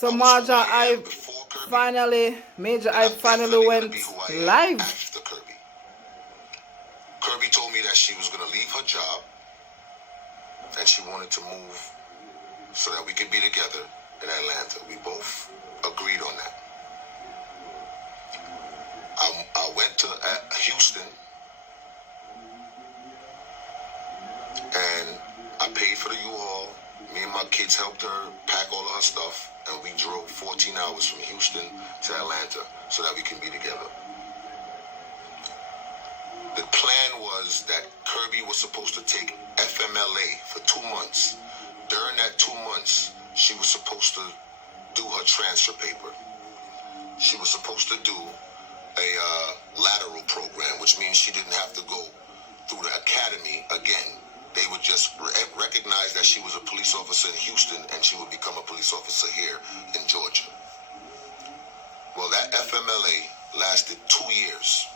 So Majah, Majah finally went live. After Kirby. Kirby told me that she was going to leave her job and she wanted to move so that we could be together in Atlanta. We both agreed on that. I went to Houston and I paid for the U-Haul. Me and my kids helped her pack all of her stuff, and we drove 14 hours from Houston to Atlanta so that we can be together. The plan was that Kirby was supposed to take FMLA for 2 months. During that 2 months, she was supposed to do her transfer paper. She was supposed to do a lateral program, which means she didn't have to go through the academy again. They would just recognize that she was a police officer in Houston and she would become a police officer here in Georgia. Well, that FMLA lasted 2 years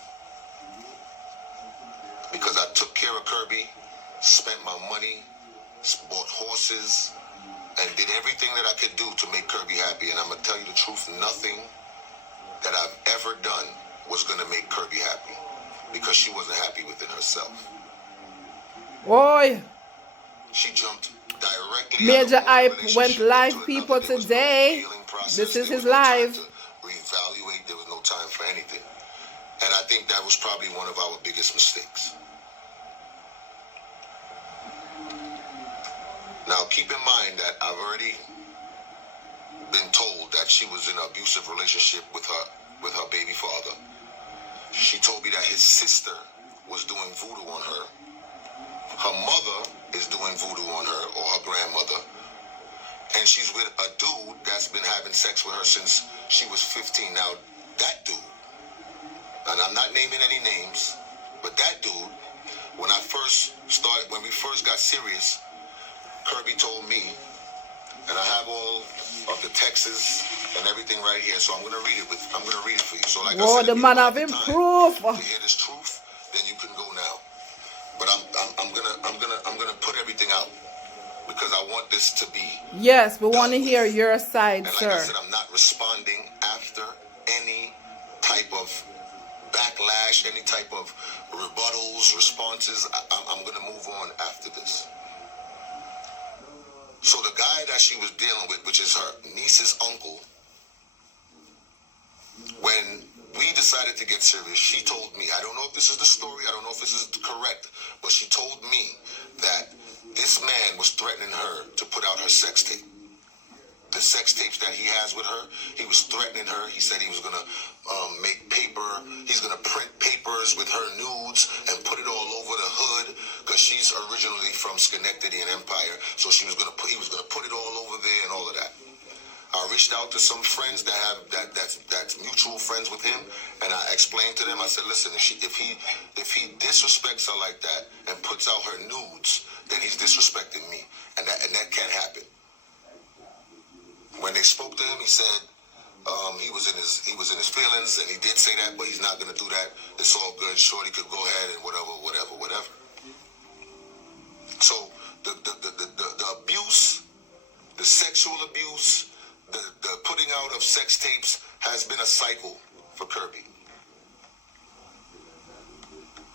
because I took care of Kirby, spent my money, bought horses, and did everything that I could do to make Kirby happy. And I'm going to tell you the truth, nothing that I've ever done was going to make Kirby happy because she wasn't happy within herself. Boy, she jumped directly. Majahhype went live, people, today. This is his live. Reevaluate. There was no time for anything, and I think that was probably one of our biggest mistakes. Now, keep in mind that I've already been told that she was in an abusive relationship with her baby father. She told me that his sister was doing voodoo on her. Her mother is doing voodoo on her, or her grandmother. And she's with a dude that's been having sex with her since she was 15. Now, that dude, and I'm not naming any names, but that dude, when we first got serious, Kirby told me, and I have all of the texts and everything right here, so I'm gonna read it for you. So like I said, the man have improved. To hear this truth, then you can go now. But I'm gonna put everything out because I want this to be. Yes, we want to hear your side, and sir. Like I said, I'm not responding after any type of backlash, any type of rebuttals, responses. I'm gonna move on after this. So the guy that she was dealing with, which is her niece's uncle, when we decided to get serious, she told me, I don't know if this is the story, I don't know if this is correct, but she told me that this man was threatening her to put out her sex tape. The sex tapes that he has with her, he was threatening her. He said he was going to make paper, he's going to print papers with her nudes and put it all over the hood, because she's originally from Schenectady and Empire, so he was going to put it all over there and all of that. I reached out to some friends that have that's mutual friends with him, and I explained to them. I said, "Listen, if he disrespects her like that and puts out her nudes, then he's disrespecting me, and that can't happen." When they spoke to him, he said he was in his feelings, and he did say that, but he's not going to do that. It's all good. Shorty could go ahead and whatever. So the abuse, the sexual abuse. The putting out of sex tapes has been a cycle for Kirby.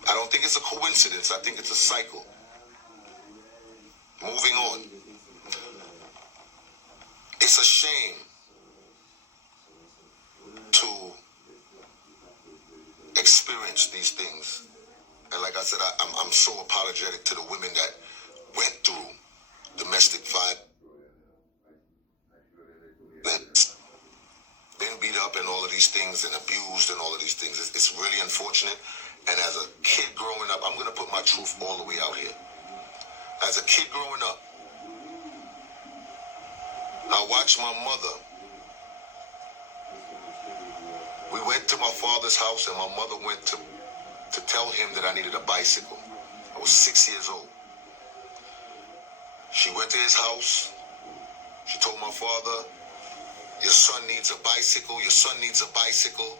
I don't think it's a coincidence. I think it's a cycle. Moving on. It's a shame to experience these things. And like I said, I'm so apologetic to the women that went through domestic violence. Been beat up and all of these things and abused and all of these things. It's really unfortunate. And as a kid growing up, I'm going to put my truth all the way out here. As a kid growing up, I watched my mother. We went to my father's house and my mother went to tell him that I needed a bicycle. I was 6 years old. She went to his house. She told my father, "Your son needs a bicycle. Your son needs a bicycle."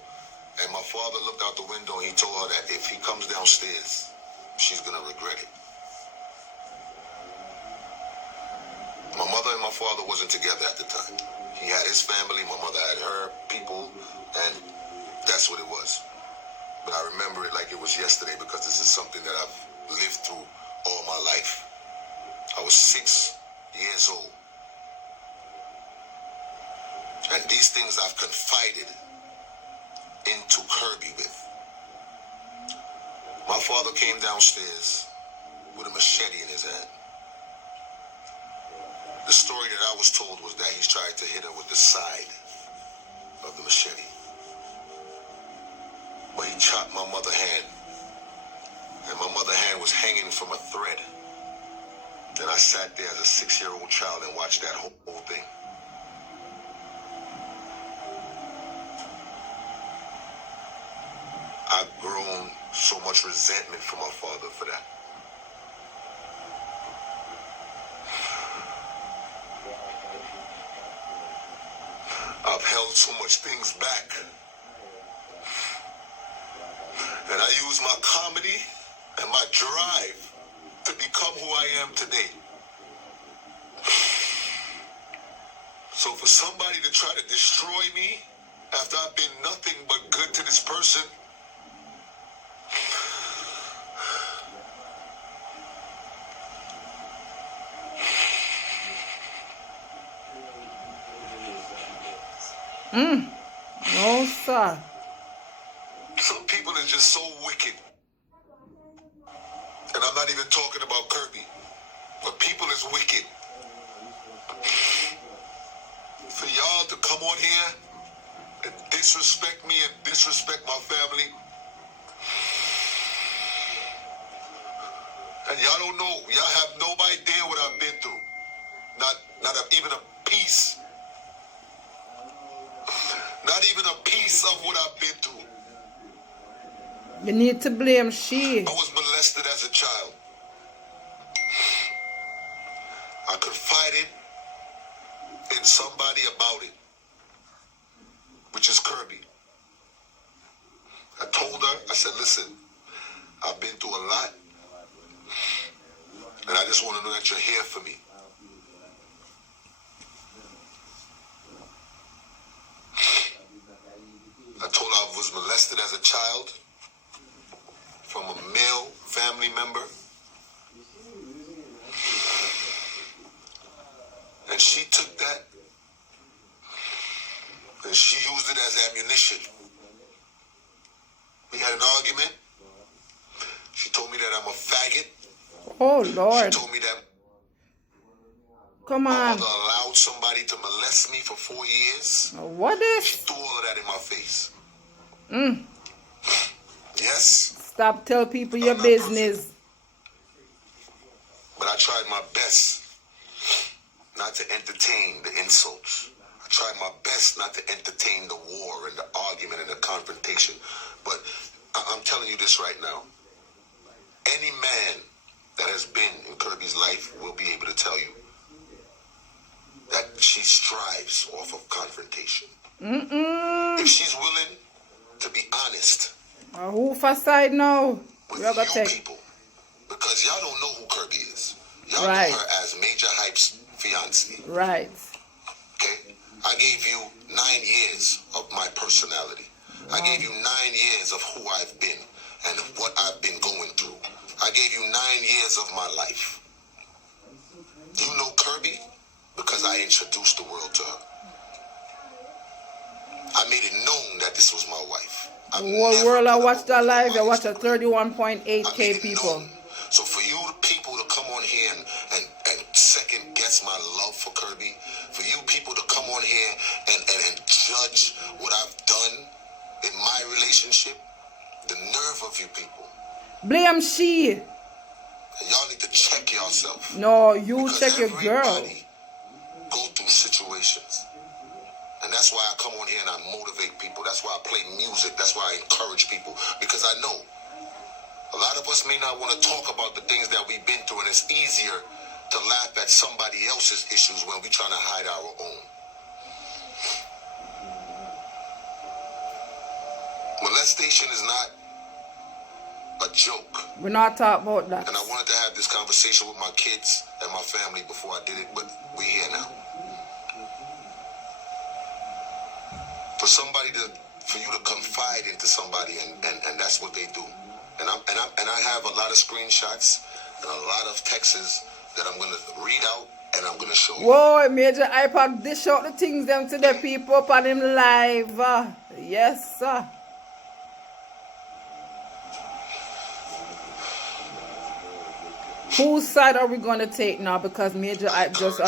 And my father looked out the window and he told her that if he comes downstairs, she's going to regret it. My mother and my father wasn't together at the time. He had his family, my mother had her people, and that's what it was. But I remember it like it was yesterday because this is something that I've lived through all my life. I was 6 years old. And these things I've confided into Kirby with. My father came downstairs with a machete in his hand. The story that I was told was that he tried to hit her with the side of the machete. But he chopped my mother's hand. And my mother's hand was hanging from a thread. And I sat there as a 6-year-old child and watched that whole thing. I've grown so much resentment from my father for that. I've held so much things back. And I use my comedy and my drive to become who I am today. So for somebody to try to destroy me after I've been nothing but good to this person, No, sir. some people are just so wicked. And I'm not even talking about Kirby, but people is wicked. For y'all to come on here and disrespect me and disrespect my family, and y'all don't know, y'all have no idea what I've been through. Not even a piece. Not even a piece of what I've been through. You need to blame she. I was molested as a child. I confided in somebody about it, which is Kirby. I told her, I said, listen, I've been through a lot, and I just want to know that you're here for me. I told her I was molested as a child from a male family member. And she took that and she used it as ammunition. We had an argument. She told me that I'm a faggot. Oh, Lord. She told me that Come my on. mother allowed somebody to molest me for 4 years. What She is? threw all of that in my face. Mm. Yes, Stop tell people your I'm not business. but I tried my best not to entertain the insults. I tried my best not to entertain the war and the argument and the confrontation. But I'm telling you this right now. Any man that has been in Kirby's life will be able to tell you that she strives off of confrontation. If she's willing to be honest Who for side now? with We are gonna you take. people, because y'all don't know who Kirby is. Y'all Right. know her as Majahhype's fiance. Right. Okay? I gave you 9 years of my personality. I gave you 9 years of who I've been and what I've been going through. I gave you 9 years of my life. You know Kirby because I introduced the world to her. I made it known that this was my wife. I've The whole never world I put watched that her live. I on watched my a Instagram. 31.8K I made it people. known. So for you people to come on here and second guess my love for Kirby, for you people to come on here and judge what I've done in my relationship, the nerve of you people. Blame she. And y'all need to check yourself. No, you Because check your girl. everybody go through situations. And that's why I come on here and I motivate people. That's why I play music. That's why I encourage people. Because I know a lot of us may not want to talk about the things that we've been through, and it's easier to laugh at somebody else's issues when we're trying to hide our own. Molestation is not a joke. We're not talking about that. And I wanted to have this conversation with my kids and my family before I did it, but we're here now. for you to confide into somebody, and that's what they do. And I have a lot of screenshots and a lot of texts that I'm gonna read out and I'm gonna show you. Whoa, Major Hype dish out the things them to the people upon him live. Yes, sir. Whose side are we going to take now? Because Major Hype just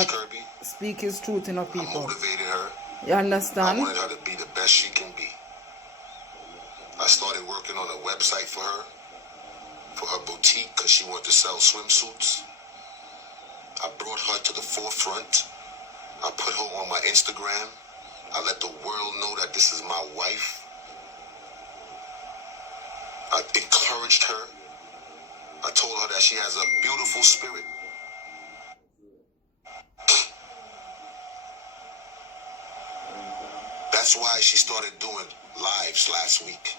speak his truth in our people. I motivated her. You understand? I wanted her to be the best she can be. I started working on a website for her boutique, because she wanted to sell swimsuits. I brought her to the forefront. I put her on my Instagram. I let the world know that this is my wife. I encouraged her. I told her that she has a beautiful spirit. That's why she started doing lives last week.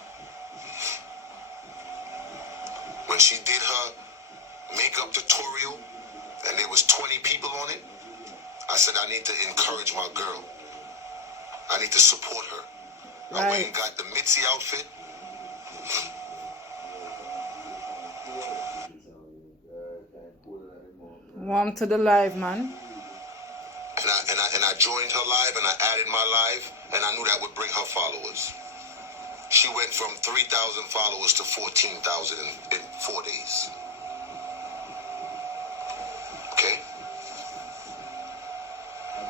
When she did her makeup tutorial and there was 20 people on it, I said, I need to encourage my girl. I need to support her. Right. I went and got the Mitzi outfit. Warm to the live, man. And I joined her live and I added my live, and I knew that would bring her followers. She went from 3,000 followers to 14,000 in 4 days. Okay?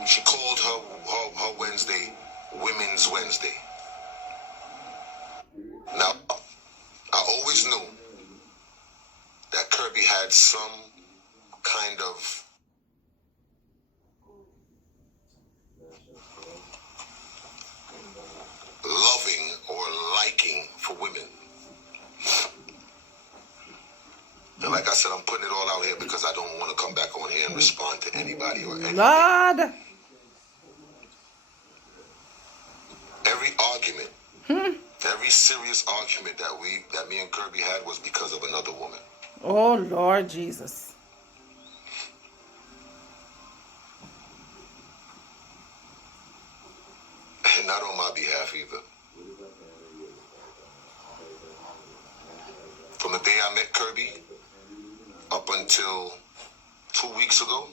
She called her Wednesday Women's Wednesday. Now, I always knew that Kirby had some kind of loving or liking for women. And like I said, I'm putting it all out here because I don't want to come back on here and respond to anybody or anything. Lord. Every argument, every serious argument that me and Kirby had was because of another woman. Oh, Lord Jesus. And not on my behalf either. From the day I met Kirby up until 2 weeks ago,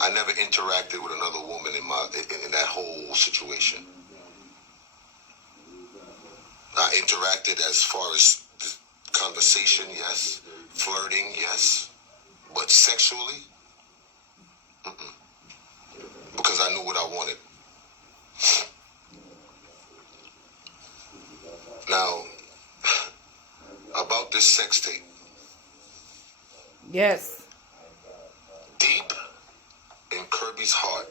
I never interacted with another woman in that whole situation. I interacted as far as conversation, yes. Flirting, yes. But sexually, because I knew what I wanted. Now, about this sex tape. Yes. Deep in Kirby's heart,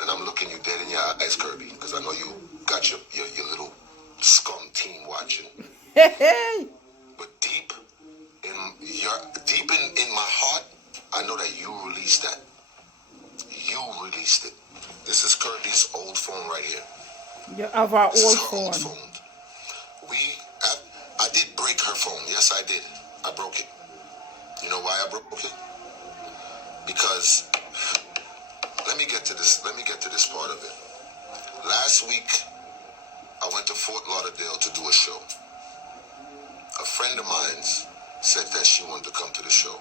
and I'm looking you dead in your eyes, Kirby, because I know you got your little scum team watching. Hey. But deep in my heart, I know that you released that. You released it. This is Kirby's old phone right here. You have our This old is her phone. old phone. I did break her phone. Yes, I did. I broke it. You know why I broke it? Because let me get to this part of it. Last week, I went to Fort Lauderdale to do a show. A friend of mine said that she wanted to come to the show.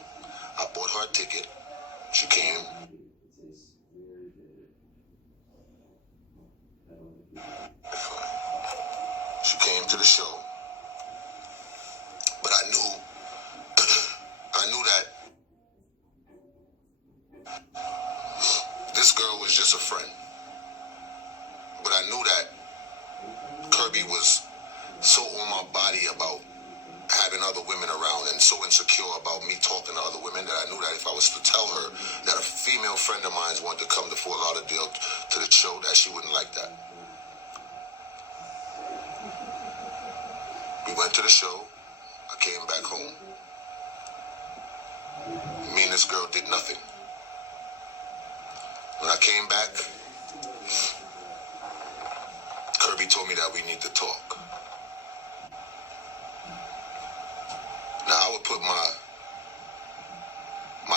I bought her a ticket. She came. She came to the show. But I knew that this girl was just a friend. But I knew that Kirby was so on my body about having other women around and so insecure about me talking to other women that I knew that if I was to tell her that a female friend of mine wanted to come to Fort Lauderdale to the show, that she wouldn't like that. We went to the show. I came back home. Me and this girl did nothing. When I came back, Kirby told me that we need to talk. Now, I would put my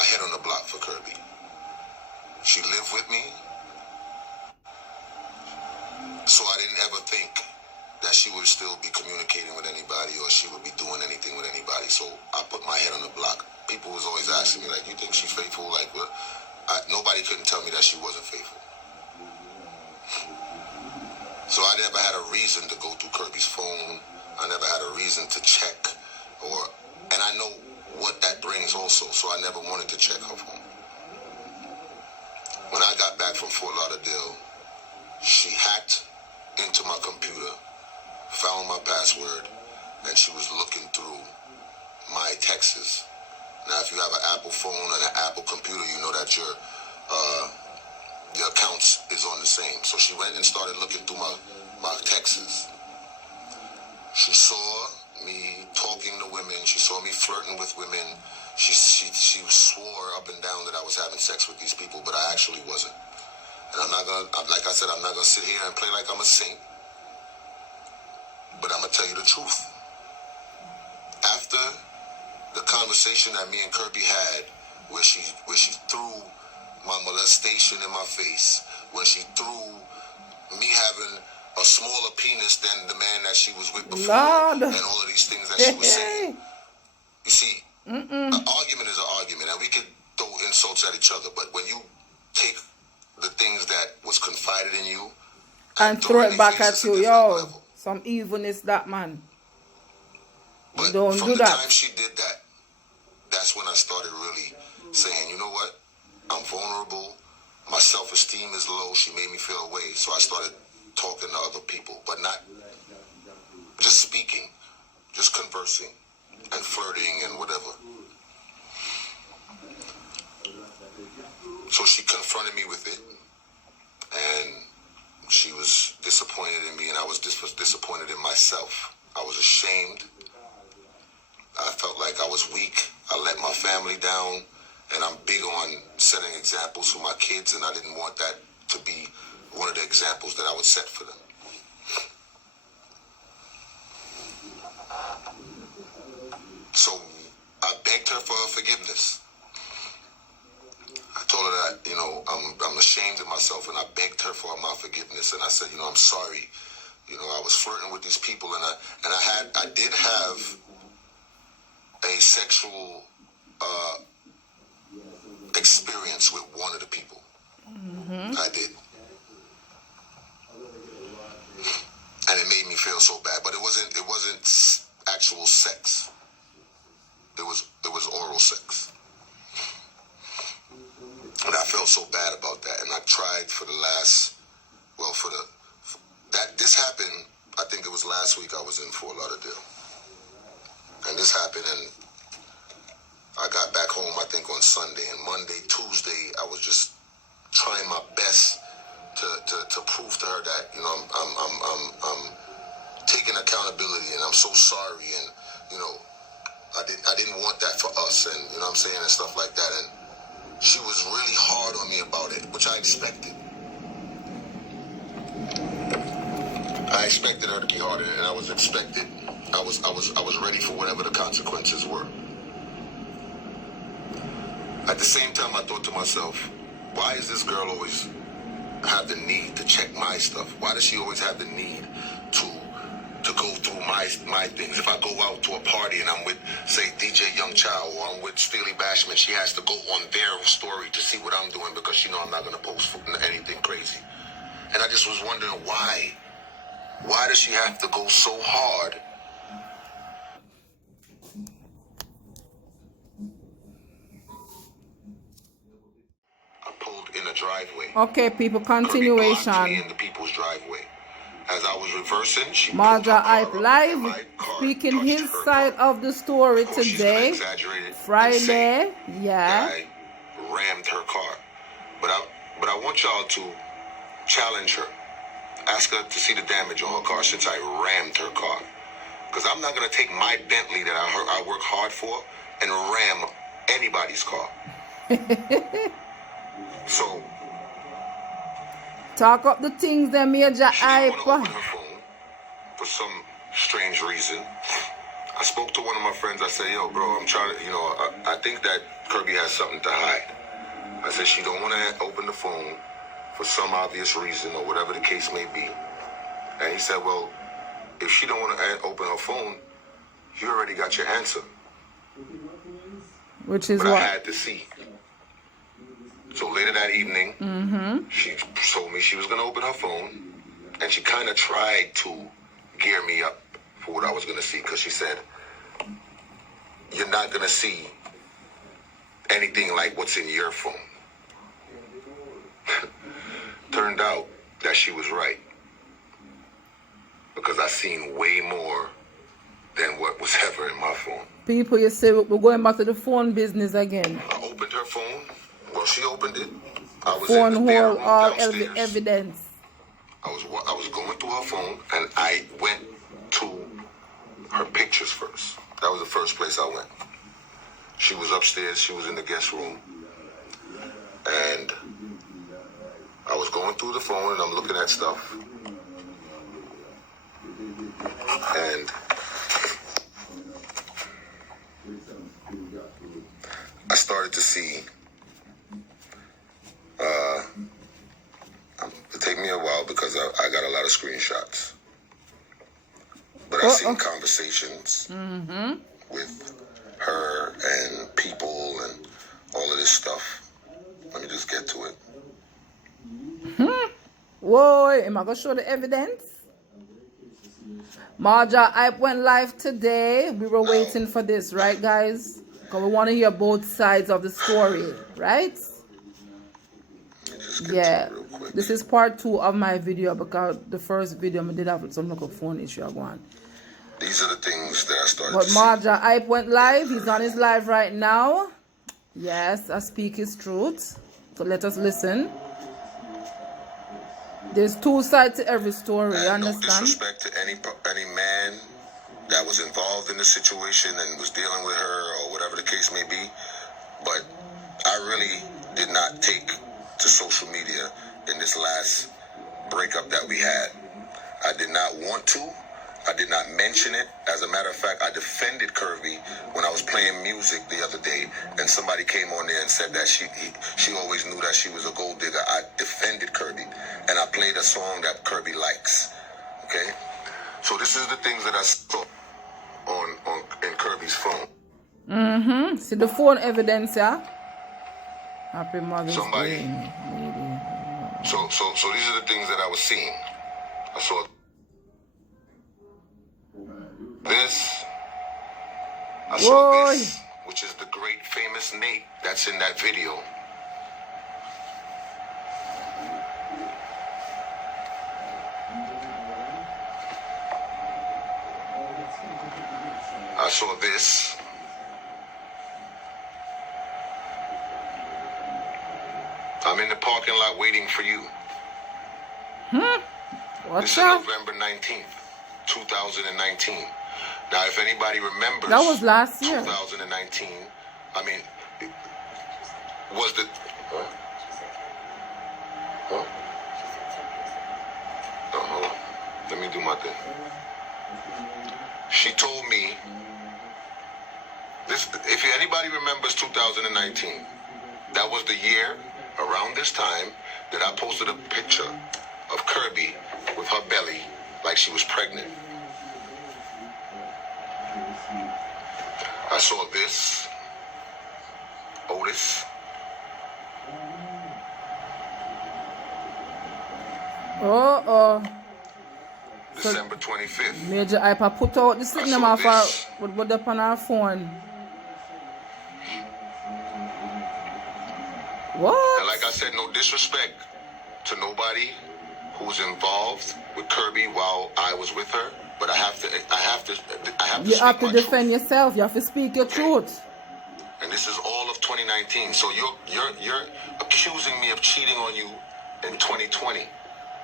head on the block for Kirby. She lived with me. So I didn't ever think that she would still be communicating with anybody or she would be doing anything with anybody. So I put my head on the block. People was always asking me, like, you think she's faithful? Like, what? Nobody couldn't tell me that she wasn't faithful. So I never had a reason to go through Kirby's phone. I never had a reason to check, and I know what that brings also, so I never wanted to check her phone. When I got back from Fort Lauderdale, she hacked into my computer, found my password, and she was looking through my texts. Now, if you have an Apple phone and an Apple computer, you know that your accounts is on the same. So she went and started looking through my texts. She saw me talking to women. She saw me flirting with women. She swore up and down that I was having sex with these people, but I actually wasn't. And I'm not gonna, like I said, I'm not gonna sit here and play like I'm a saint. But I'm gonna tell you the truth. After the conversation that me and Kirby had, where she threw my molestation in my face, when she threw me having a smaller penis than the man that she was with before, Lord. and all of these things that she was saying. You see, an argument is an argument, and we could throw insults at each other, but when you take the things that was confided in you and throw it back at you, yo, some evilness, that man. But don't from do the that. time she did that, that's when I started really saying, you know what? I'm vulnerable. My self-esteem is low. She made me feel away. So I started talking to other people, but not just speaking, just conversing and flirting and whatever. So she confronted me with it, and she was disappointed in me, and I was disappointed in myself. I was ashamed. I felt like I was weak. I let my family down, and I'm big on setting examples for my kids, and I didn't want that to be one of the examples that I would set for them. So I begged her for her forgiveness. I told her that, you know, I'm ashamed of myself, and I begged her for my forgiveness, and I said, you know, I'm sorry. You know, I was flirting with these people, and I did have a sexual experience with one of the people. I did. And it made me feel so bad, but it wasn't actual sex. It was oral sex. And I felt so bad about that, and I tried for the last, this happened, I think it was last week I was in Fort Lauderdale. And this happened, and I got back home, I think, on Sunday. And Monday, Tuesday, I was just trying my best to prove to her that, you know, I'm taking accountability, and I'm so sorry, and, you know, I didn't want that for us, and, you know what I'm saying, and stuff like that. And she was really hard on me about it, which I expected. I expected her to be harder, and I was ready for whatever the consequences were. At the same time, I thought to myself, why is this girl always have the need to check my stuff? Why does she always have the need to go through my things? If I go out to a party and I'm with, say, DJ Young Child, or I'm with Steely Bashman, she has to go on their story to see what I'm doing, because she know I'm not going to post anything crazy. And I just was wondering why. Why does she have to go so hard? I pulled in a driveway. Okay, people, Kirby blocked me continuation. in the people's driveway. As I was reversing, she Majahhype pulled live, my car, speaking touched his her side car. of the story Of course, she's gonna today, exaggerate it and say Friday. Yeah. that I rammed her car. But I want y'all to challenge her. Ask her to see the damage on her car since I rammed her car. Because I'm not going to take my Bentley that I work hard for and ram anybody's car. So, Talk up the things that Majah she didn't hype. want to open her phone for some strange reason. I spoke to one of my friends. I said, yo, bro, I'm trying to, you know, I think that Kirby has something to hide. I said, she don't want to open the phone for some obvious reason or whatever the case may be. And he said, well, if she don't want to open her phone, you already got your answer. Which is but what? I had to see. So later that evening, she told me she was going to open her phone, and she kind of tried to gear me up for what I was going to see, because she said, you're not going to see anything like what's in your phone. Turned out that she was right, because I seen way more than what was ever in my phone. People, you say we're going back to the phone business again. I opened her phone. Well, she opened it. I was Phone in the hold room all downstairs. evidence. I was going through her phone, and I went to her pictures first. That was the first place I went. She was upstairs. She was in the guest room, and I was going through the phone, and I'm looking at stuff, and I started to see. It took me a while because I got a lot of screenshots, but I seen conversations with her and people and all of this stuff. Let me just get to it. Whoa, am I gonna show the evidence? Majahhype went live today. We were waiting for this, right, guys? Because we want to hear both sides of the story, right? Yeah, this is part 2 of my video, because the first video I did have some local phone issue. These are the things that I started but to see. Majahhype went live. He's on his live right now. Yes, I speak his truth. So let us listen. There's 2 sides to every story, you understand? No disrespect to any man that was involved in the situation and was dealing with her or whatever the case may be, but I really did not take to social media in this last breakup that we had. I did not want to. I did not mention it. As a matter of fact, I defended Kirby when I was playing music the other day, and somebody came on there and said that she always knew that she was a gold digger. I defended Kirby, and I played a song that Kirby likes. Okay? So this is the things that I saw in Kirby's phone. See the phone evidence, yeah? Happy Mother's Somebody. Day. So these are the things that I was seeing. I saw this. I saw this, which is the great famous Nate that's in that video. I saw this. I'm in the parking lot waiting for you. This is November 19th, 2019. Now, if anybody remembers, that was last year. 2019. I mean, was the... Huh? Oh, hold on. Let me do my thing. She told me, this. If anybody remembers 2019, that was the year, around this time, that I posted a picture of Kirby with her belly like she was pregnant. I saw this, Otis. December 25th. Majahhype put out the cinema for what up on our phone. What? And like I said, no disrespect to nobody who's involved with Kirby while I was with her, but I have to You have to defend yourself. You have to speak your truth. And this is all of 2019. So you're accusing me of cheating on you in 2020,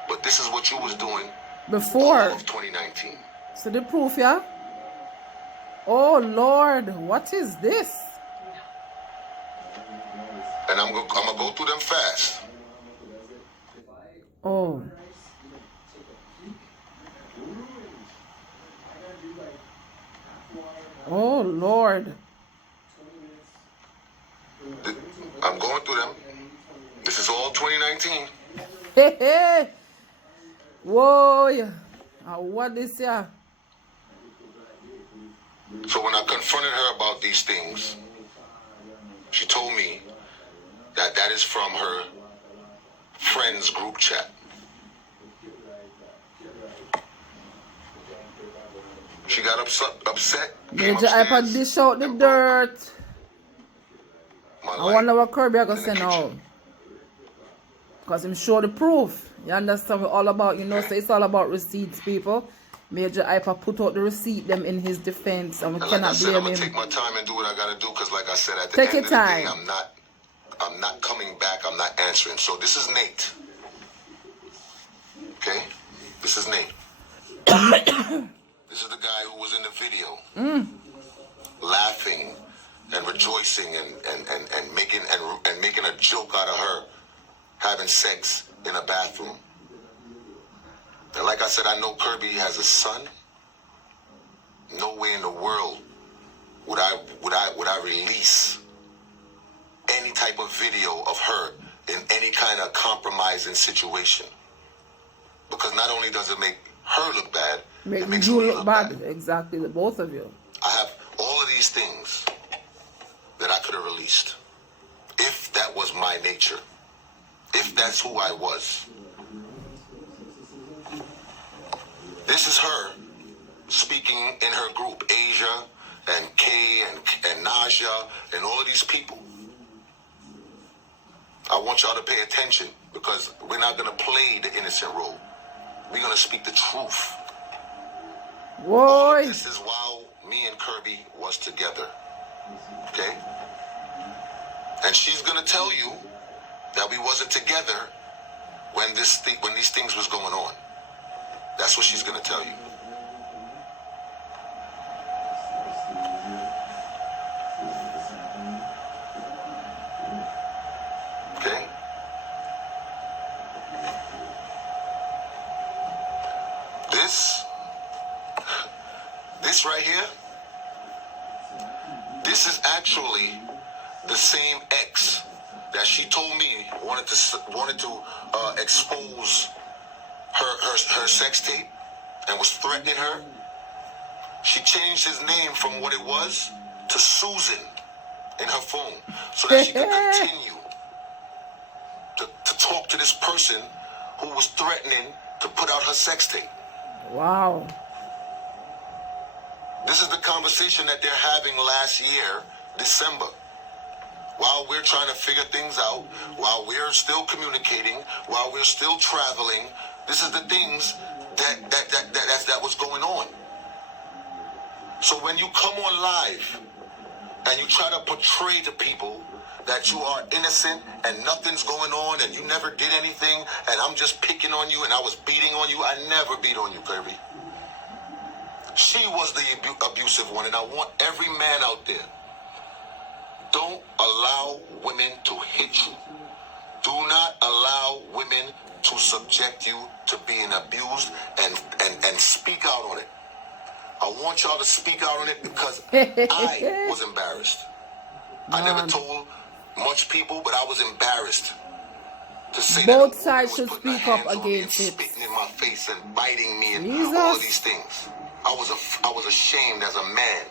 but this is what you was doing before all of 2019. So the proof, yeah. Oh Lord, what is this? And I'm gonna go through them fast. Oh. Oh Lord. I'm going through them. This is all 2019. Hey, hey. Whoa. What is ya? So when I confronted her about these things, she told me that that is from her friends group chat. She got upset. Major Hype dish out the dirt. I wonder what Kirby are gonna send out. Because him show the proof. You understand what all about, you know, so it's all about receipts, people. Major Hype put out the receipt them in his defense, and we cannot blame him. I'm gonna take my time and do what I gotta do, because like I said, at the end of the day, I'm not coming back, I'm not answering. So this is Nate. Okay? This is Nate. This is the guy who was in the video. Laughing and rejoicing and making a joke out of her having sex in a bathroom. And like I said, I know Kirby has a son. No way in the world would I release any type of video of her in any kind of compromising situation. Because not only does it make her look bad, it makes you look bad. Exactly, the both of you. I have all of these things that I could have released if that was my nature, if that's who I was. This is her speaking in her group, Asia and Kay and Najah and all of these people. I want y'all to pay attention, because we're not going to play the innocent role. We're going to speak the truth. Whoa. This is while me and Kirby was together. Okay? And she's going to tell you that we wasn't together when these things was going on. That's what she's going to tell you. Okay? This right here, this is actually the same ex that she told me wanted to expose her sex tape and was threatening her. She changed his name from what it was to Susan in her phone so that she could continue to talk to this person who was threatening to put out her sex tape. Wow. This is the conversation that they're having last year, December. While we're trying to figure things out, while we're still communicating, while we're still traveling, this is the things that was going on. So when you come on live and you try to portray to people that you are innocent and nothing's going on and you never did anything and I'm just picking on you and I was beating on you, I never beat on you, Kirby. She was the abusive one, and I want every man out there, don't allow women to hit you. Do not allow women to subject you to being abused and speak out on it. I want y'all to speak out on it because I was embarrassed. I never told much people, but I was embarrassed to say both that sides should speak up against it. Spitting in my face and biting me and Jesus. all of these things. I was ashamed as a man.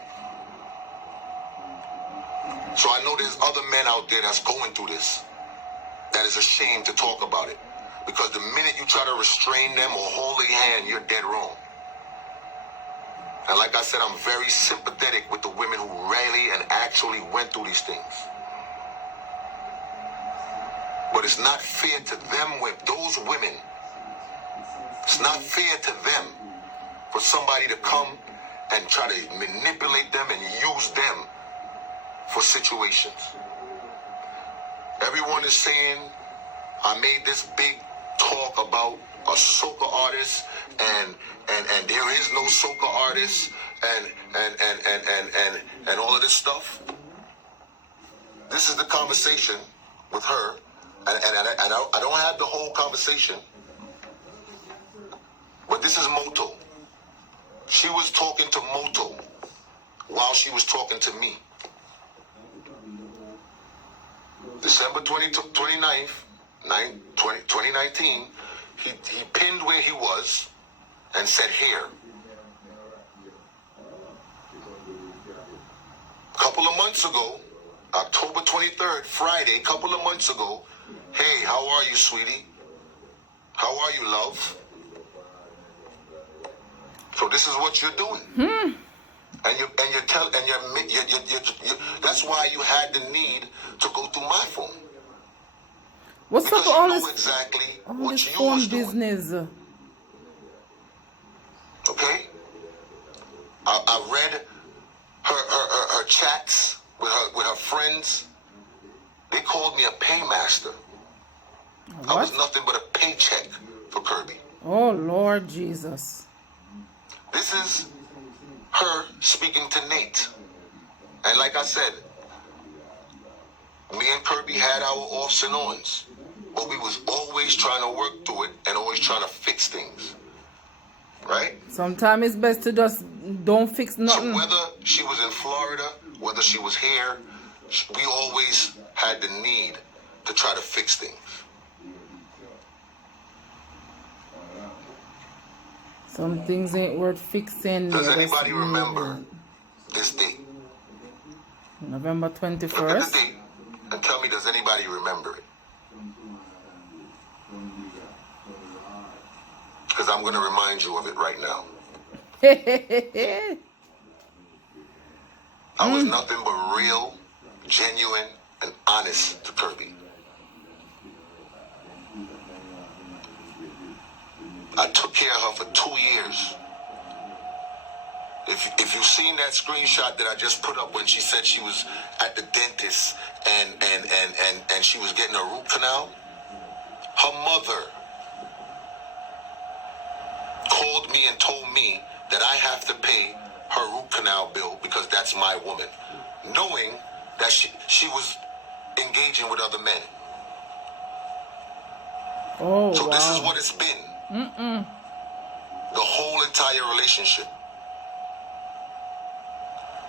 So I know there's other men out there that's going through this, that is ashamed to talk about it. Because the minute you try to restrain them or hold their hand, you're dead wrong. And like I said, I'm very sympathetic with the women who really and actually went through these things. But it's not fair to them, with those women. It's not fair to them for somebody to come and try to manipulate them and use them for situations. Everyone is saying I made this big talk about a soca artist and there is no soca artist and all of this stuff. This is the conversation with her, and I don't have the whole conversation, but this is Moto. She was talking to Moto while she was talking to me. December 29th, 2019, he pinned where he was and said here. A couple of months ago, October 23rd, Friday, a couple of months ago, hey, how are you, sweetie? How are you, love? So this is what you're doing. And you that's why you had the need to go through my phone. What's because up with all you know this, exactly all what this you phone was doing. business? Okay? I read her chats with her friends. They called me a paymaster. I was nothing but a paycheck for Kirby. Oh, Lord Jesus. This is her speaking to Nate. And like I said, me and Kirby had our offs and ons. But we was always trying to work through it and always trying to fix things. Right? Sometimes it's best to just don't fix nothing. So whether she was in Florida, whether she was here, we always had the need to try to fix things. Some things ain't worth fixing. Does anybody remember this date? November Look at the 21st. date and tell me, does anybody remember it? Because I'm going to remind you of it right now. I was nothing but real, genuine, and honest to Kirby. I took care of her for 2 years. If you've seen that screenshot that I just put up when she said she was at the dentist and she was getting a root canal, her mother called me and told me that I have to pay her root canal bill because that's my woman, knowing that she was engaging with other men. Oh, so wow. This is what it's been. The whole entire relationship.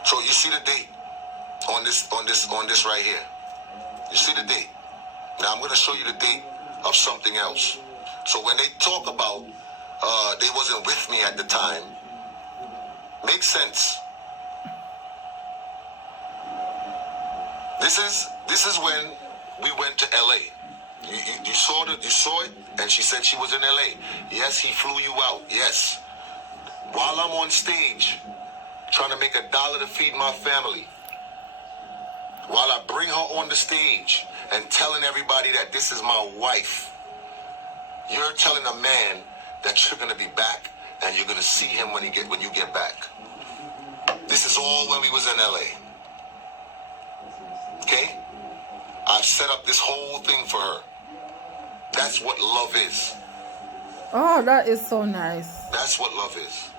So you see the date on this right here. You see the date. Now I'm going to show you the date of something else. So when they talk about they wasn't with me at the time, makes sense. This is when we went to LA. You saw it, and she said she was in LA. Yes, he flew you out. Yes. While I'm on stage, trying to make $1 to feed my family, while I bring her on the stage and telling everybody that this is my wife, you're telling a man that you're gonna be back and you're gonna see him when you get back. This is all when we was in LA. Okay? I've set up this whole thing for her. That's what love is. Oh, that is so nice. That's what love is.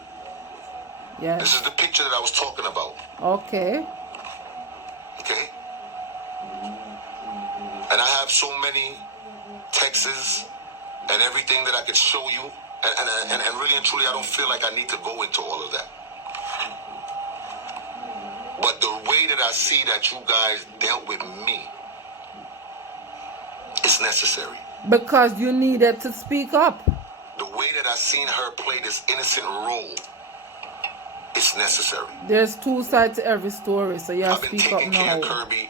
Yes. This is the picture that I was talking about. Okay. Okay? And I have so many texts and everything that I could show you. And really and truly, I don't feel like I need to go into all of that. But the way that I see that you guys dealt with me is necessary. Because you needed to speak up. The way that I seen her play this innocent role is necessary. There's two sides to every story, so you have to speak up now. I've been taking care of Kirby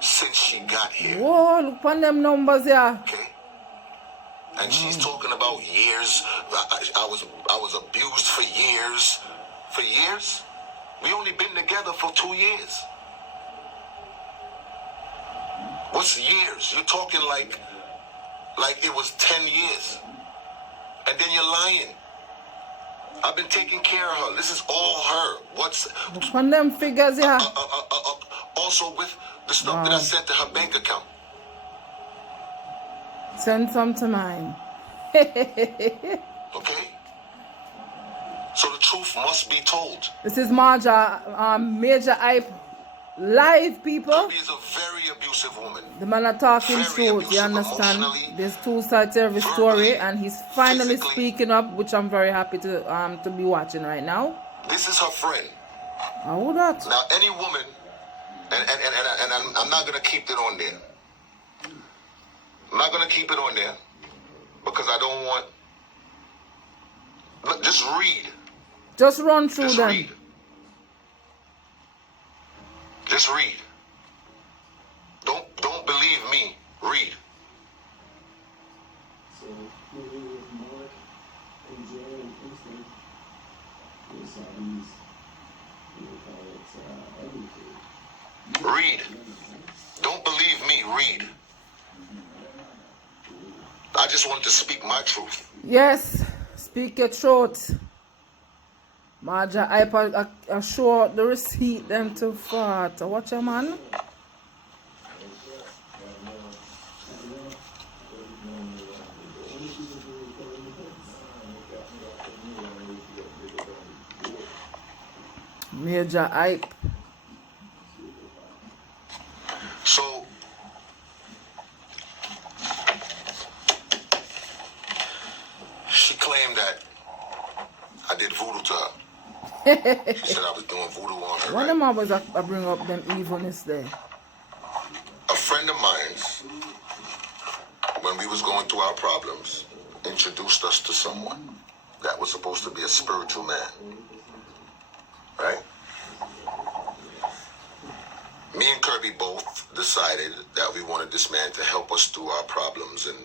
since she got here. Whoa, look on them numbers here. Okay? And she's talking about years. I was abused for years. For years? We only been together for 2 years. What's years? You're talking like it was 10 years. And then you're lying. I've been taking care of her. This is all her. Look on them figures here. Also with the stuff that I sent to her bank account. Send some to mine. Okay? So the truth must be told. This is Majah, majahhype live, people. Kirby is a very abusive woman. The man are talking truth, you understand? There's two sides to every story, and he's finally speaking up, which I'm very happy to be watching right now. This is her friend. How that? Now, any woman, and I'm not going to keep it on there. I'm not going to keep it on there because I don't want Look, just read. Just run through Just them. read. Just read. Don't believe me. Read. So with Mark and Joe and Kingston, we saw these, we call it Read. Don't believe me. Read. I just wanted to speak my truth. Yes, speak your truth. Majah, I show the receipt them too far. Watch your man. Majahhype. So she claimed that I did voodoo to her. She said I was doing voodoo on her. One of Right? them always I bring up them evilness there. A friend of mine's, when we was going through our problems, introduced us to someone that was supposed to be a spiritual man. Right? Me and Kirby both decided that we wanted this man to help us through our problems, and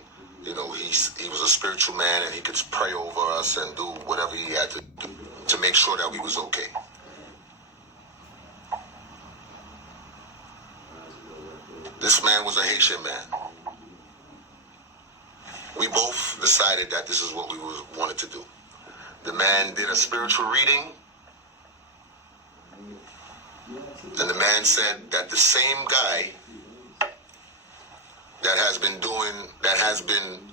you know, he was a spiritual man and he could pray over us and do whatever he had to do to make sure that we was okay. This man was a Haitian man. We both decided that this is what we wanted to do. The man did a spiritual reading, and the man said that the same guy that has been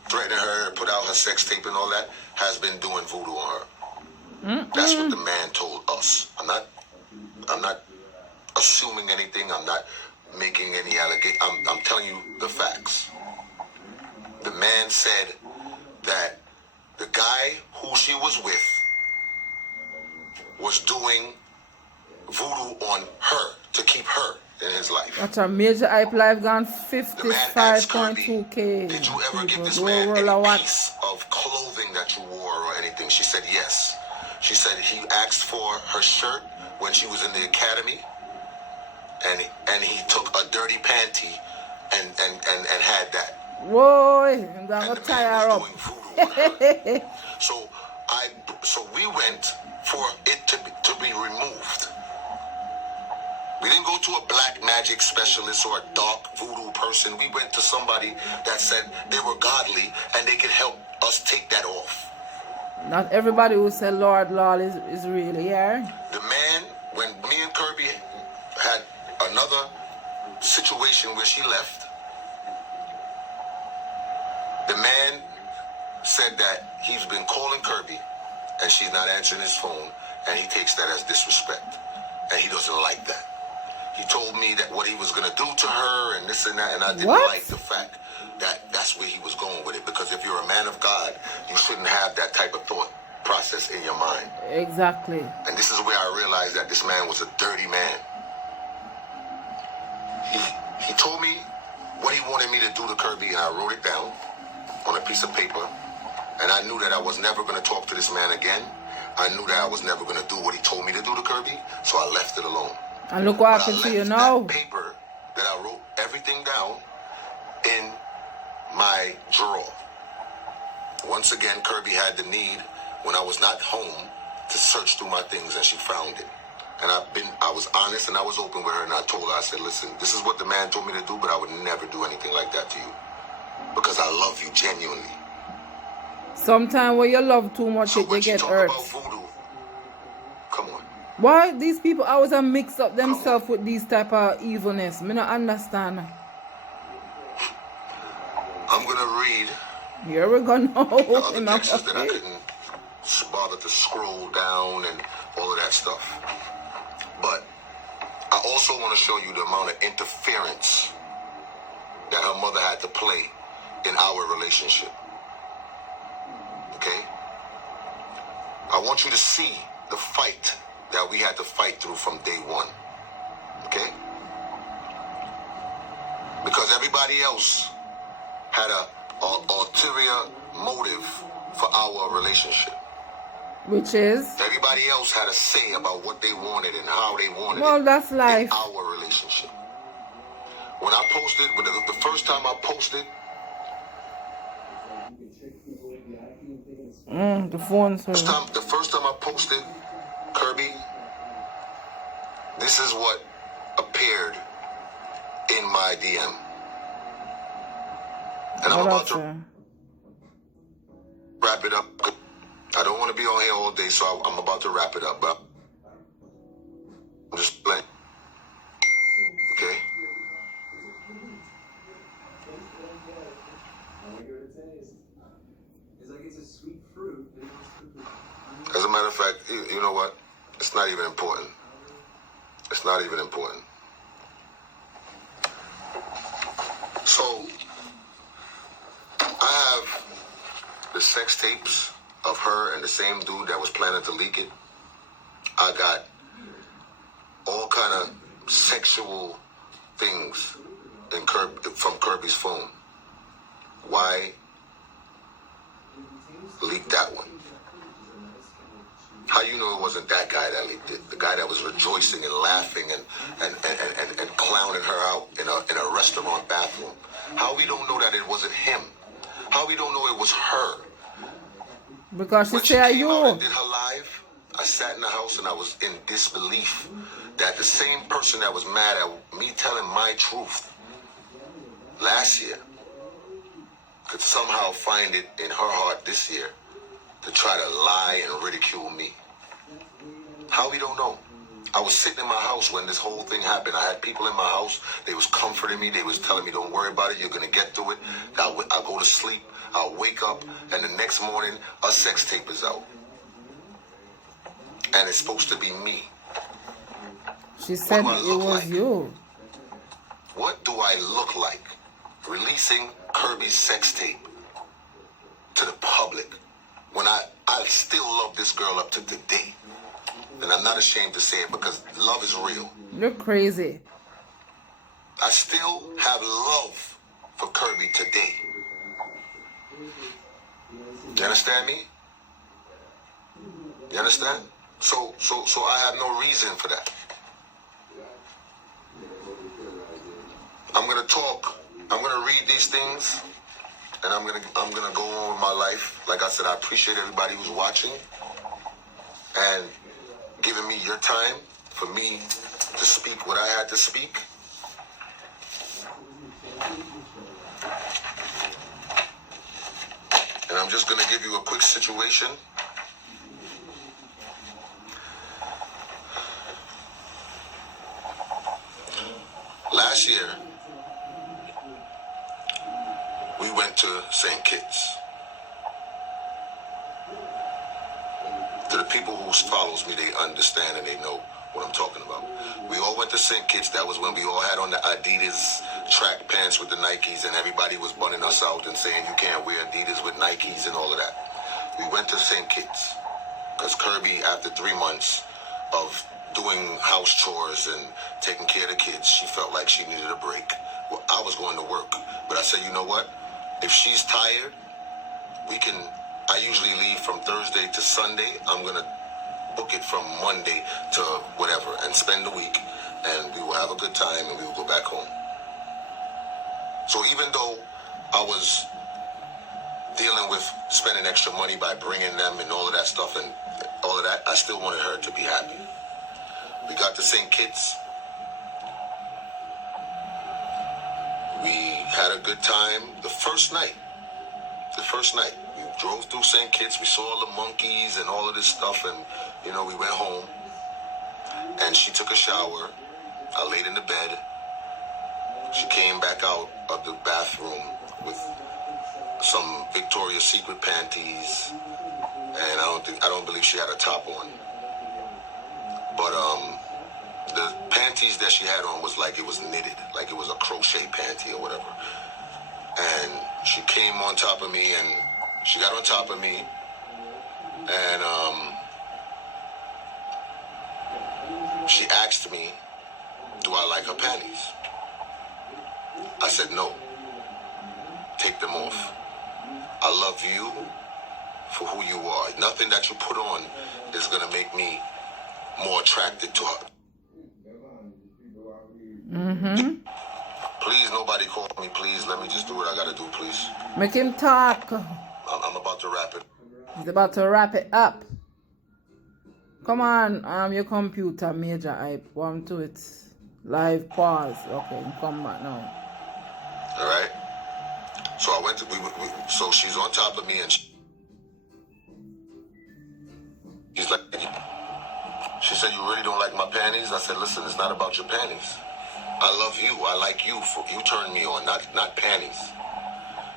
threatening her, put out her sex tape and all that, has been doing voodoo on her. That's what the man told us. I'm not assuming anything. I'm not making any allegation. I'm telling you the facts. The man said that the guy who she was with was doing voodoo on her to keep her in his life. That's a Majahhype live gone The man asked Kirby, 55.2K. did you ever give this People, man roll a any watch. piece of clothing that you wore or anything? She said yes. She said he asked for her shirt when she was in the academy, and he took a dirty panty and had that. Whoa, I'm gonna And the tie man her was up. doing voodoo on her. So we went for it to be removed. We didn't go to a black magic specialist or a dark voodoo person. We went to somebody that said they were godly and they could help us take that off. Not everybody who say Lord is really here. The man, when me and Kirby had another situation where she left, the man said that he's been calling Kirby and she's not answering his phone, and he takes that as disrespect, and he doesn't like that. He told me that what he was going to do to her and this and that, and I didn't What? like the fact that that's where he was going with it, because if you're a man of God, you shouldn't have that type of thought process in your mind. Exactly. And this is where I realized that this man was a dirty man. He told me what he wanted me to do to Kirby, and I wrote it down on a piece of paper, and I knew that I was never going to talk to this man again. I knew that I was never going to do what he told me to do to Kirby, so I left it alone. And look what But happened to I you left now. that paper that I wrote everything down in my drawer. Once again, Kirby had the need, when I was not home, to search through my things, and she found it. And I was honest and I was open with her, and I told her, I said, listen, this is what the man told me to do, but I would never do anything like that to you, because I love you genuinely. Sometimes when you love too much, So they when she get talk hurt. about voodoo, come on. Why these people always a mix up themselves with these type of evilness? Me not understand. I'm gonna read Here we go now. the other In my texts that I pocket. couldn't bother to scroll down and all of that stuff. But I also want to show you the amount of interference that her mother had to play in our relationship. Okay? I want you to see the fight that we had to fight through from day one. Okay? Because everybody else had a ulterior motive for our relationship. Which is? Everybody else had a say about what they wanted and how they wanted Well, it that's life. in our relationship. When I posted, the first time I posted, The phone's the first time I posted, Kirby, this is what appeared in my DM. And I'm about to wrap it up. I don't want to be on here all day, so I'm about to wrap it up. But I'm just playing. Okay? As a matter of fact, you know what? It's not even important. It's not even important. So, I have the sex tapes of her and the same dude that was planning to leak it. I got all kind of sexual things from Kirby's phone. Why leak that one? How you know it wasn't that guy that leaked it? The guy that was rejoicing and laughing and clowning her out in a restaurant bathroom. How we don't know that it wasn't him? How we don't know it was her? Because when she came out and did her live, I sat in the house and I was in disbelief that the same person that was mad at me telling my truth last year could somehow find it in her heart this year to try to lie and ridicule me. How we don't know? I was sitting in my house when this whole thing happened. I had people in my house. They was comforting me. They was telling me, don't worry about it. You're going to get through it. I'll go to sleep. I'll wake up. And the next morning, a sex tape is out. And it's supposed to be me. She said it was like? you. What do I look like? Releasing Kirby's sex tape to the public when I still love this girl up to today. And I'm not ashamed to say it because love is real. You're crazy. I still have love for Kirby today. You understand me? You understand? So I have no reason for that. I'm gonna talk. I'm gonna read these things, and I'm gonna go on with my life. Like I said, I appreciate everybody who's watching and giving me your time for me to speak what I had to speak. And I'm just gonna give you a quick situation. Last year, we went to St. Kitts. To the people who follows me, they understand and they know what I'm talking about. We all went to St. Kitts. That was when we all had on the Adidas track pants with the Nikes, and everybody was bunning us out and saying you can't wear Adidas with Nikes and all of that. We went to St. Kitts because Kirby, after 3 months of doing house chores and taking care of the kids, she felt like she needed a break. Well, I was going to work, but I said, you know what? If she's tired, I usually leave from Thursday to Sunday. I'm going to book it from Monday to whatever and spend the week, and we will have a good time and we will go back home. So even though I was dealing with spending extra money by bringing them and all of that stuff and all of that, I still wanted her to be happy. We got to St. Kitts. We had a good time the first night. We drove through St. Kitts. We saw all the monkeys and all of this stuff. And, we went home. And she took a shower. I laid in the bed. She came back out of the bathroom with some Victoria's Secret panties. And I don't believe she had a top on. But, the panties that she had on was like it was knitted, like it was a crochet panty or whatever. And she came on top of me, and she got on top of me, and she asked me, do I like her panties? I said, no. Take them off. I love you, for who you are. Nothing that you put on is going to make me more attracted to her. Mm-hmm. Please, nobody call me, please. Let me just do what I got to do, please. Make him talk. I'm about to wrap it. He's about to wrap it up. Come on, your computer, Major Hype. One to it. Live pause. Okay, come back now. All right. So I went to. So she's on top of me, and she's like, she said, "You really don't like my panties?" I said, "Listen, it's not about your panties. I love you. I like you. You turned me on, not panties."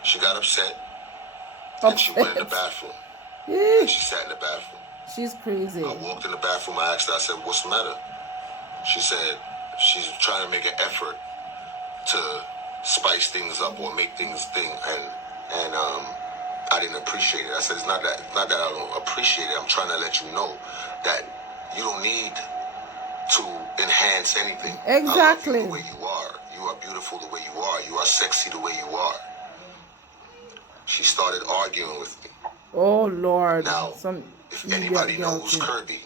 She got upset. And she went in the bathroom. And she sat in the bathroom. She's crazy. I walked in the bathroom. I asked her, I said, "What's the matter?" She said she's trying to make an effort to spice things up or make things and I didn't appreciate it. I said, it's not that I don't appreciate it. I'm trying to let you know that you don't need to enhance anything. Exactly. I love you the way you are. You are beautiful the way you are. You are sexy the way you are. She started arguing with me. Oh Lord. Now, if anybody knows Kirby,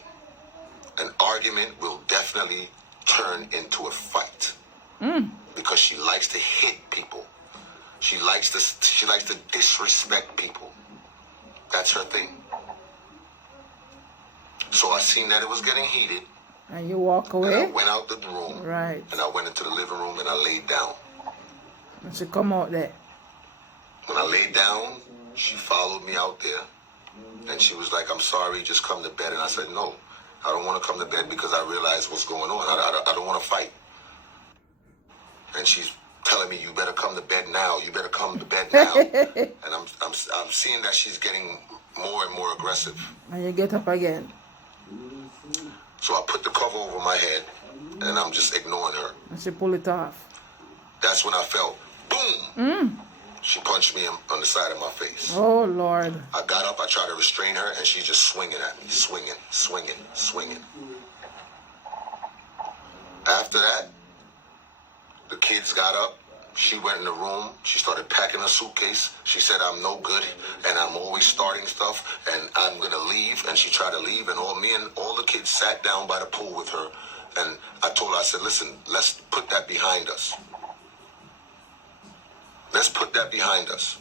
an argument will definitely turn into a fight. Because she likes to hit people. She likes to disrespect people. That's her thing. So I seen that it was getting heated. And you walk away? And I went out the room. Right. And I went into the living room and I laid down. And she come out there. When I laid down, she followed me out there. And she was like, "I'm sorry, just come to bed." And I said, "No, I don't want to come to bed because I realize what's going on. I don't want to fight." And she's telling me, "You better come to bed now. You better come to bed now." And I'm seeing that she's getting more and more aggressive. And you get up again. So I put the cover over my head and I'm just ignoring her. And she pull it off. That's when I felt, boom. She punched me on the side of my face. Oh Lord. I got up, I tried to restrain her, and she's just swinging at me, swinging. After that, the kids got up. She went in the room. She started packing her suitcase. She said, "I'm no good, and I'm always starting stuff, and I'm going to leave." And she tried to leave, and all the kids sat down by the pool with her. And I told her, I said, "Listen, let's put that behind us. Let's put that behind us.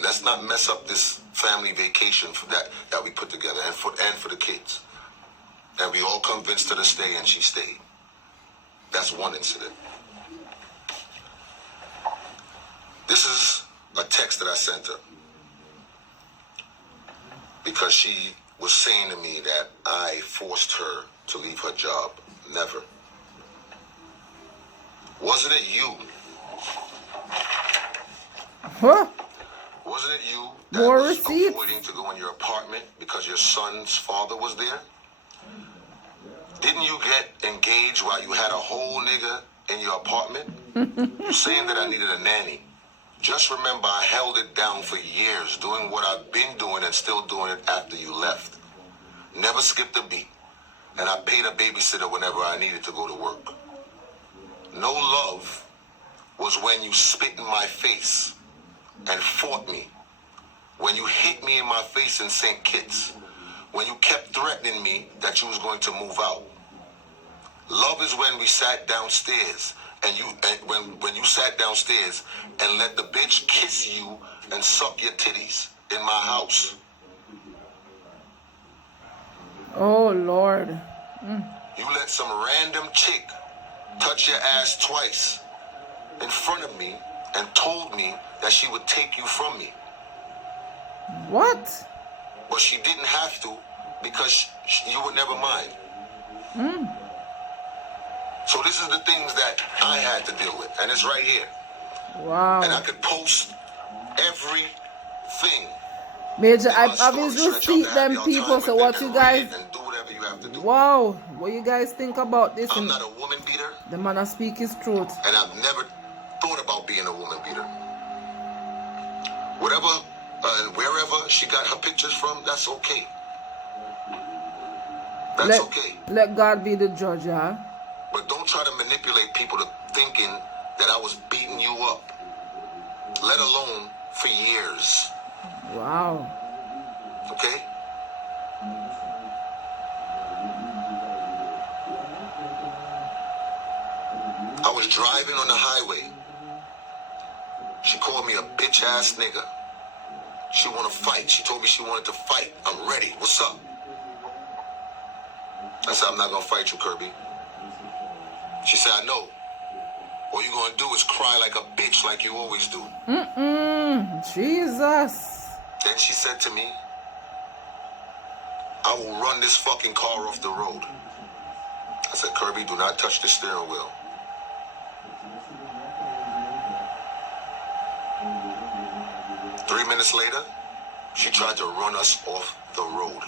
Let's not mess up this family vacation that we put together, and for the kids." And we all convinced her to stay, and she stayed. That's one incident. This is a text that I sent her because she was saying to me that I forced her to leave her job. Never. Wasn't it you? Huh? Wasn't it you that More was receipts. avoiding to go in your apartment because your son's father was there? Didn't you get engaged while you had a whole nigga in your apartment? You're saying that I needed a nanny. Just remember, I held it down for years, doing what I've been doing and still doing it after you left. Never skipped a beat. And I paid a babysitter whenever I needed to go to work. No love was when you spit in my face and fought me. When you hit me in my face in St. Kitts. When you kept threatening me that you was going to move out. Love is when we sat downstairs and when you sat downstairs and let the bitch kiss you and suck your titties in my house. Oh Lord. You let some random chick touch your ass twice in front of me and told me that she would take you from me. What? But she didn't have to because you would never mind. So this is the things that I had to deal with, and it's right here. Wow. And I could post everything. Major, in my I've story, obviously so that y'all see can have them your people, time so with what it you and guys... read and do whatever you have to do. Wow. What you guys think about this? I'm not a woman beater, The man that speak his truth. and I've never thought about being a woman beater. Whatever and wherever she got her pictures from, that's okay. That's okay. Let God be the judge, huh? But don't try to manipulate people to thinking that I was beating you up, let alone for years. Wow. Okay? I was driving on the highway. She called me a bitch ass nigga. She wanna fight. She told me she wanted to fight. I'm ready. What's up? I said, I'm not gonna fight you, Kirby. She said, I know. All you gonna do is cry like a bitch like you always do. Jesus. Then she said to me, I will run this fucking car off the road. I said, Kirby, do not touch the steering wheel. Three minutes later, she tried to run us off the road.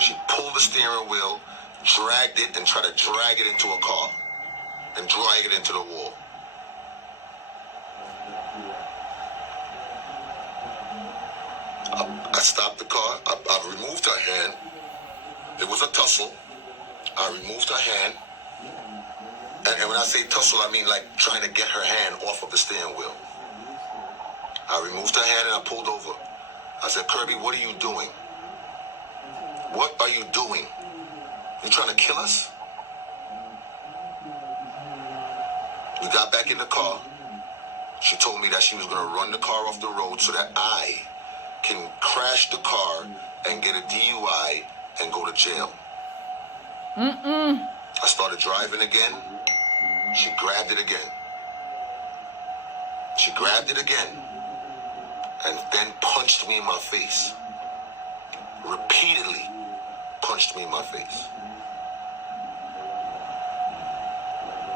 She pulled the steering wheel, dragged it, and tried to drag it into a car and drag it into the wall. I stopped the car. I removed her hand. It was a tussle. I removed her hand. And when I say tussle, I mean like trying to get her hand off of the steering wheel. I removed her hand and I pulled over. I said, Kirby, what are you doing? What are you doing? You trying to kill us? We got back in the car. She told me that she was going to run the car off the road so that I can crash the car and get a DUI and go to jail. I started driving again. She grabbed it again. She grabbed it again and then punched me in my face. Repeatedly punched me in my face.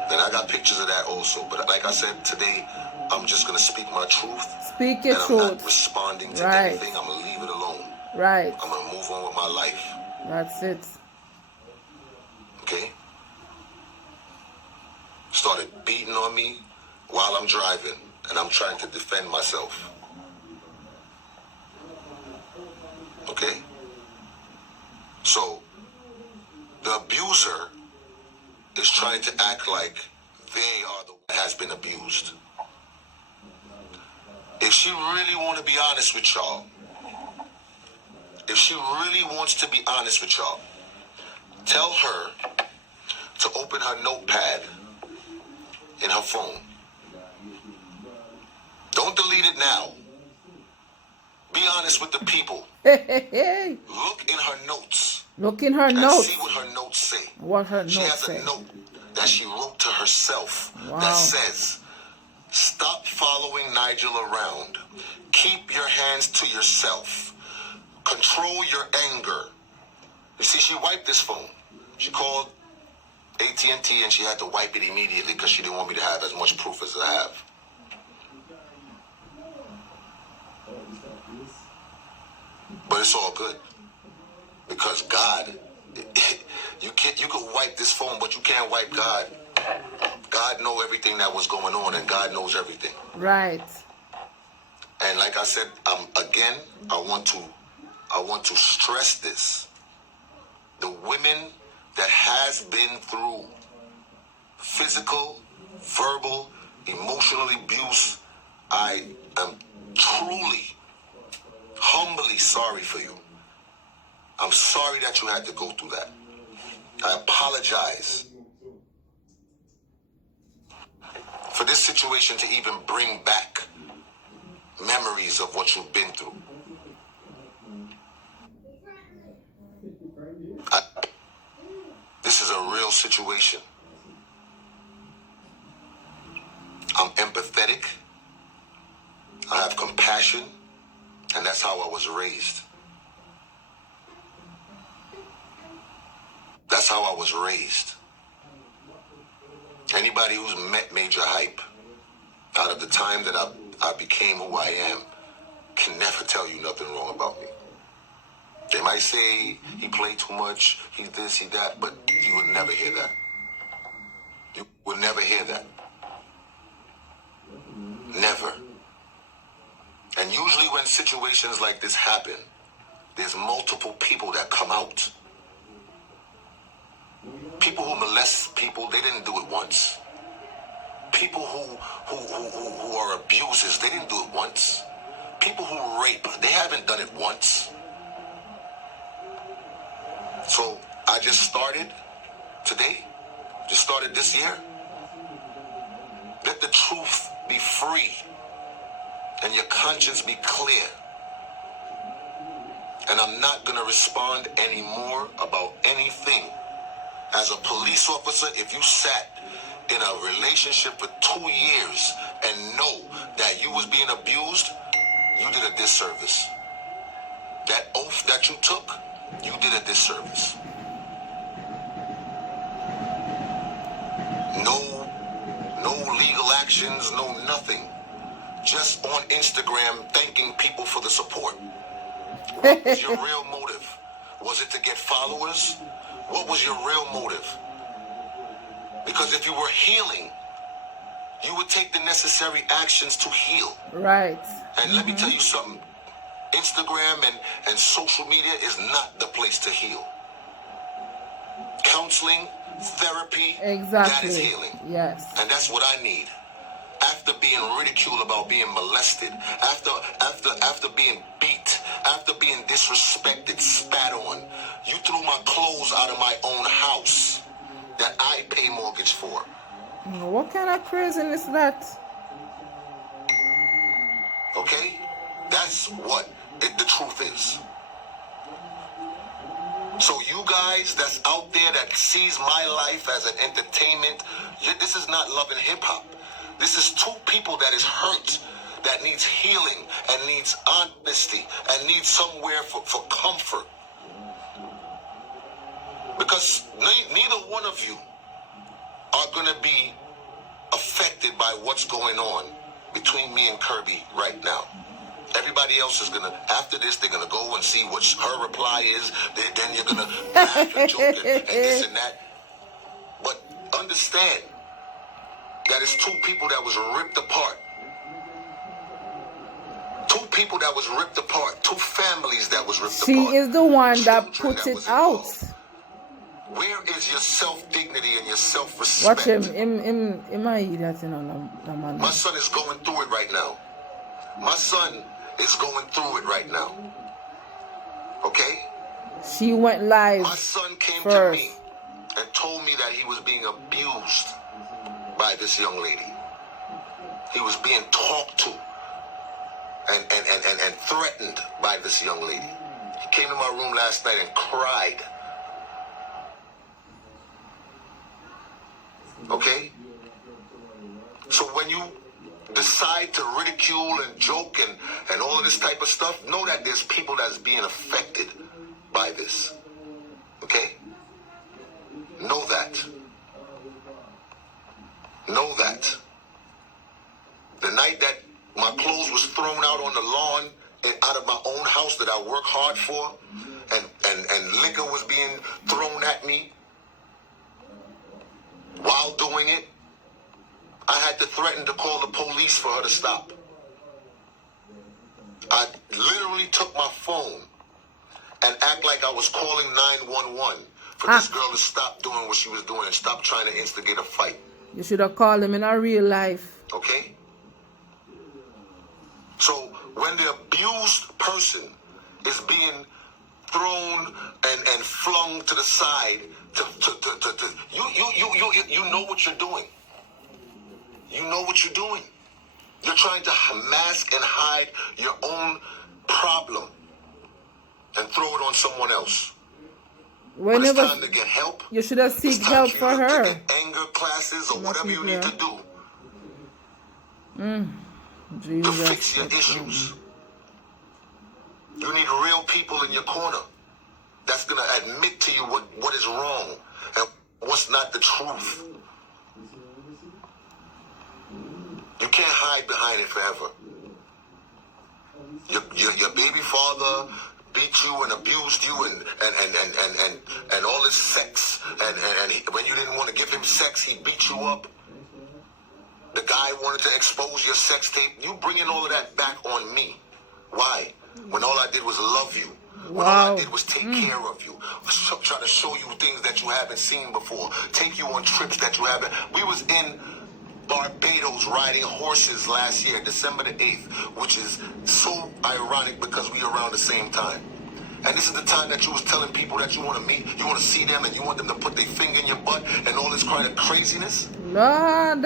And I got pictures of that also. But like I said, today, I'm just going to speak my truth. Speak your truth. I'm not responding to anything. I'm going to leave it alone. Right. I'm going to move on with my life. That's it. Okay? Started beating on me while I'm driving. And I'm trying to defend myself. Okay? So, the abuser is trying to act like they are the one that has been abused. If she really want to be honest with y'all, if she really wants to be honest with y'all, tell her to open her notepad in her phone. Don't delete it now. Be honest with the people. Look in her notes. Look in her and notes. see what her notes say. What her She notes has say. a note that she wrote to herself Wow. that says, stop following Nigel around. Keep your hands to yourself. Control your anger. You see, she wiped this phone. She called AT&T and she had to wipe it immediately because she didn't want me to have as much proof as I have. But it's all good. Because God, you can wipe this phone, but you can't wipe God. God knows everything that was going on, and God knows everything. Right. And like I said, again, I want to stress this. The women that has been through physical, verbal, emotional abuse, I am truly, humbly sorry for you. I'm sorry that you had to go through that. I apologize for this situation to even bring back memories of what you've been through. This is a real situation. I'm empathetic. I have compassion, and that's how I was raised. That's how I was raised. Anybody who's met Majahhype out of the time that I became who I am can never tell you nothing wrong about me. They might say he played too much, he's this, he that, but you would never hear that. You would never hear that. Never. And usually when situations like this happen, there's multiple people that come out. People who molest people, they didn't do it once. People who are abusers, they didn't do it once. people who rape, they haven't done it once. So I just started today, just started this year. Let the truth be free and your conscience be clear. And I'm not going to respond anymore about anything. As a police officer, if you sat in a relationship for 2 years and know that you was being abused, you did a disservice. That oath that you took, you did a disservice. No legal actions, no nothing. Just on Instagram thanking people for the support. What was your real motive? Was it to get followers? What was your real motive? Because if you were healing, you would take the necessary actions to heal. Right. And let me tell you something. Instagram and social media is not the place to heal. Counseling, therapy, that is healing. Yes. And that's what I need. After being ridiculed about being molested, after being beat, after being disrespected, spat on, you threw my clothes out of my own house that I pay mortgage for. What kind of craziness is that? Okay? That's what the truth is. So you guys that's out there that sees my life as an entertainment, this is not love and hip hop. This is two people that is hurt, that needs healing and needs honesty and needs somewhere for comfort. Because neither one of you are going to be affected by what's going on between me and Kirby right now. Everybody else is going to, after this, they're going to go and see what her reply is. Then you're going to laugh and joke and this and that. But understand that it's two people that was ripped apart. Two people that was ripped apart. Two families that was ripped apart. She is the one that put it out. Where is your self-dignity and your self-respect? Watch him. My son is going through it right now. My son is going through it right now. Okay? She went live. My son came first to me and told me that he was being abused by this young lady. He was being talked to and threatened by this young lady. He came to my room last night and cried. Okay? So when you decide to ridicule and joke and all of this type of stuff, know that there's people that's being affected by this. Okay? Know that. Know that. The night that my clothes was thrown out on the lawn out of my own house that I work hard for, and liquor was being thrown at me while doing it, I had to threaten to call the police for her to stop. I literally took my phone and act like I was calling 911 for this girl to stop doing what she was doing and stop trying to instigate a fight. You should have called him in a real life. Okay? So when the abused person is being thrown and flung to the side, you know what you're doing. You know what you're doing. You're trying to mask and hide your own problem and throw it on someone else. When it's time to get help, you should have seek help for her. To get anger classes or whatever you need to do to fix your issues. You need real people in your corner that's going to admit to you what is wrong and what's not the truth. You can't hide behind it forever. Your baby father beat you and abused you and all this sex and when you didn't want to give him sex, he beat you up. The guy wanted to expose your sex tape. You bringing all of that back on me. Why? When all I did was love you. When all I did was take care of you. Trying to show you things that you haven't seen before. Take you on trips that you haven't. We was in Barbados riding horses last year, December the 8th, which is so ironic because we around the same time. And this is the time that you was telling people that you want to meet, you want to see them, and you want them to put their finger in your butt and all this kind of craziness. Lord.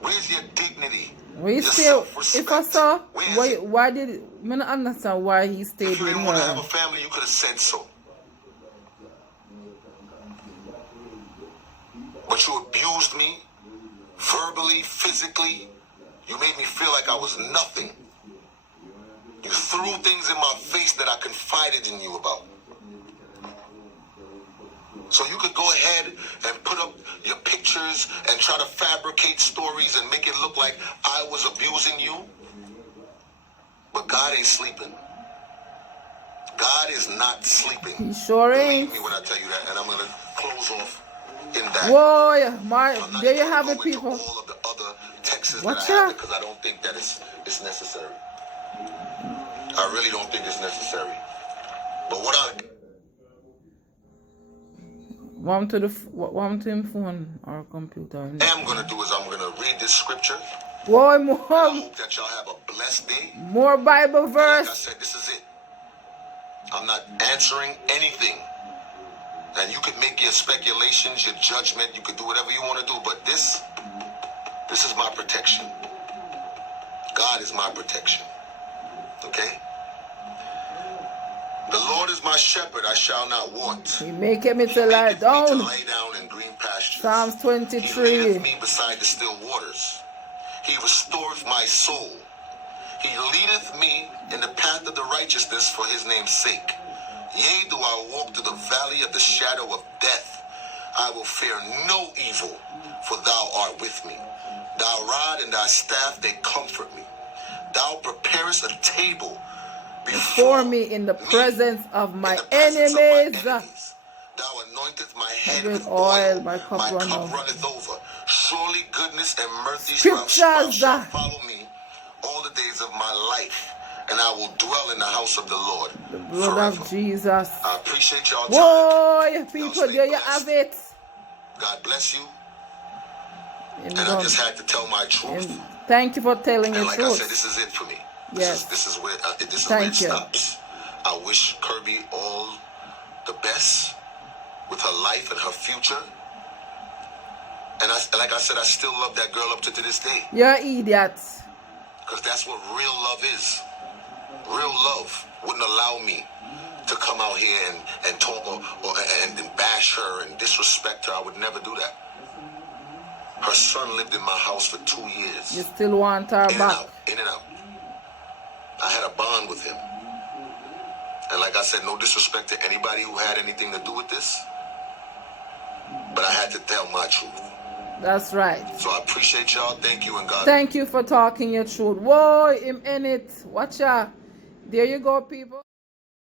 Where's your dignity? We your still, self-respect? if I saw, Where's it? why did, I don't understand why he stayed If you with didn't want to have her. a family, you could have said so. But you abused me, verbally, physically. You made me feel like I was nothing. You threw things in my face that I confided in you about. So you could go ahead and put up your pictures and try to fabricate stories and make it look like I was abusing you. But God ain't sleeping. God is not sleeping. He sure ain't. Believe me when I tell you that. And I'm going to close off in that. Whoa, I'm not there you even have gonna it, go into people. all of the other texts Watch that I have out. because I don't think that it's necessary. I really don't think it's necessary. But what I Want to him phone or computer? am going to do is I'm going to read this scripture. Whoa, And I more hope that y'all have a blessed day. Bible And like I verse. said, this is it. I'm not answering anything. And you could make your speculations, your judgment. You could do whatever you want to do. But this is my protection. God is my protection. Okay? The Lord is my shepherd, I shall not want. He maketh me He to lie maketh me to down. lay down in green pastures. Psalms He 23. leadeth me beside the still waters. He restoreth my soul. He leadeth me in the path of the righteousness for his name's sake. Yea, though I walk through the valley of the shadow of death, I will fear no evil, for thou art with me. Thy rod and thy staff, they comfort me. Thou preparest a table For me in the presence of in my the presence of my enemies. enemies. Thou anointest my head With with oil, oil. my cup runneth. runneth over. Surely goodness and mercy Scriptures. shall follow me all the days of my life, and I will dwell in the house of the Lord The blood forever. of Jesus. I appreciate y'all time. Whoa, people, stay there you blessed. have it. God bless you. And And I just had to tell my truth. and thank you for telling And the like I said, truth. this is it for me. Yes. This is where Thank it you. stops. I wish Kirby all the best with her life and her future. And like I said, I still love that girl up to this day. You're idiots. Because that's what real love is. Real love wouldn't allow me to come out here and talk and bash her and disrespect her. I would never do that. Her son lived in my house for 2 years. You still want her In and back. out, in and out. I had a bond with him. And like I said, no disrespect to anybody who had anything to do with this. But I had to tell my truth. That's right. So I appreciate y'all. Thank you and God. Thank you for talking your truth. Whoa, him in it. Watch out. There you go, people.